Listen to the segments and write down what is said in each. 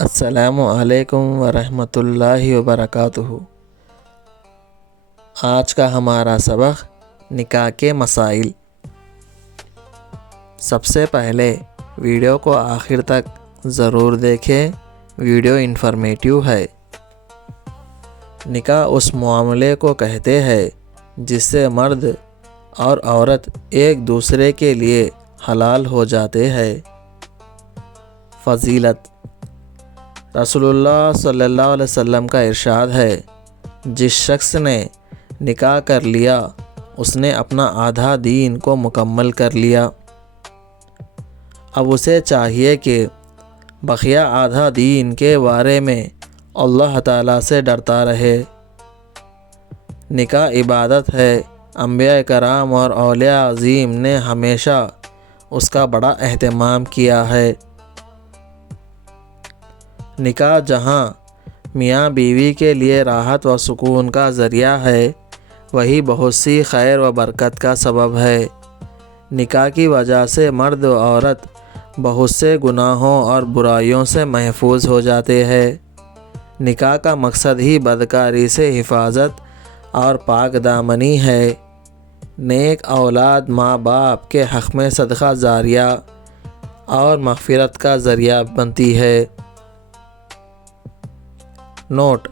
السلام علیکم ورحمۃ اللہ وبرکاتہ۔ آج کا ہمارا سبق نکاح کے مسائل۔ سب سے پہلے ویڈیو کو آخر تک ضرور دیکھیں، ویڈیو انفارمیٹیو ہے۔ نکاح اس معاملے کو کہتے ہیں جس سے مرد اور عورت ایک دوسرے کے لیے حلال ہو جاتے ہیں۔ فضیلت: رسول اللہ صلی اللہ علیہ وسلم کا ارشاد ہے، جس شخص نے نکاح کر لیا اس نے اپنا آدھا دین کو مکمل کر لیا۔ اب اسے چاہیے کہ بقیہ آدھا دین کے بارے میں اللہ تعالیٰ سے ڈرتا رہے۔ نکاح عبادت ہے، انبیاء کرام اور اولیاء عظیم نے ہمیشہ اس کا بڑا اہتمام کیا ہے۔ نکاح جہاں میاں بیوی کے لیے راحت و سکون کا ذریعہ ہے، وہی بہت سی خیر و برکت کا سبب ہے۔ نکاح کی وجہ سے مرد و عورت بہت سے گناہوں اور برائیوں سے محفوظ ہو جاتے ہیں۔ نکاح کا مقصد ہی بدکاری سے حفاظت اور پاک دامنی ہے۔ نیک اولاد ماں باپ کے حق میں صدقہ جاریہ اور مغفرت کا ذریعہ بنتی ہے۔ نوٹ: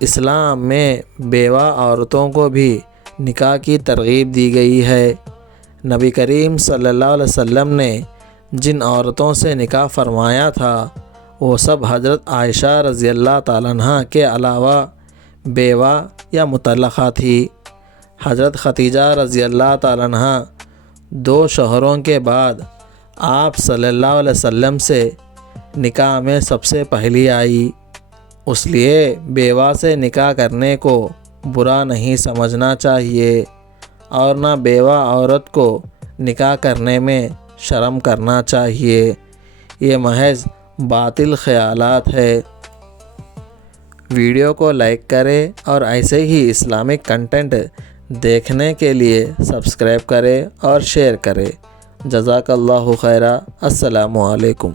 اسلام میں بیوہ عورتوں کو بھی نکاح کی ترغیب دی گئی ہے۔ نبی کریم صلی اللہ علیہ وسلم نے جن عورتوں سے نکاح فرمایا تھا وہ سب حضرت عائشہ رضی اللہ تعالیٰ عنہ کے علاوہ بیوہ یا مطلقہ تھی۔ حضرت خدیجہ رضی اللہ تعالیٰ عنہ 2 شوہروں کے بعد آپ صلی اللہ علیہ وسلم سے نکاح میں سب سے پہلی آئی، اس لیے بیوہ سے نکاح کرنے کو برا نہیں سمجھنا چاہیے اور نہ بیوہ عورت کو نکاح کرنے میں شرم کرنا چاہیے۔ یہ محض باطل خیالات ہے۔ ویڈیو کو لائک کریں اور ایسے ہی اسلامک کنٹینٹ دیکھنے کے لیے سبسکرائب کریں اور شیئر کریں۔ جزاک اللہ خیرا۔ السلام علیکم۔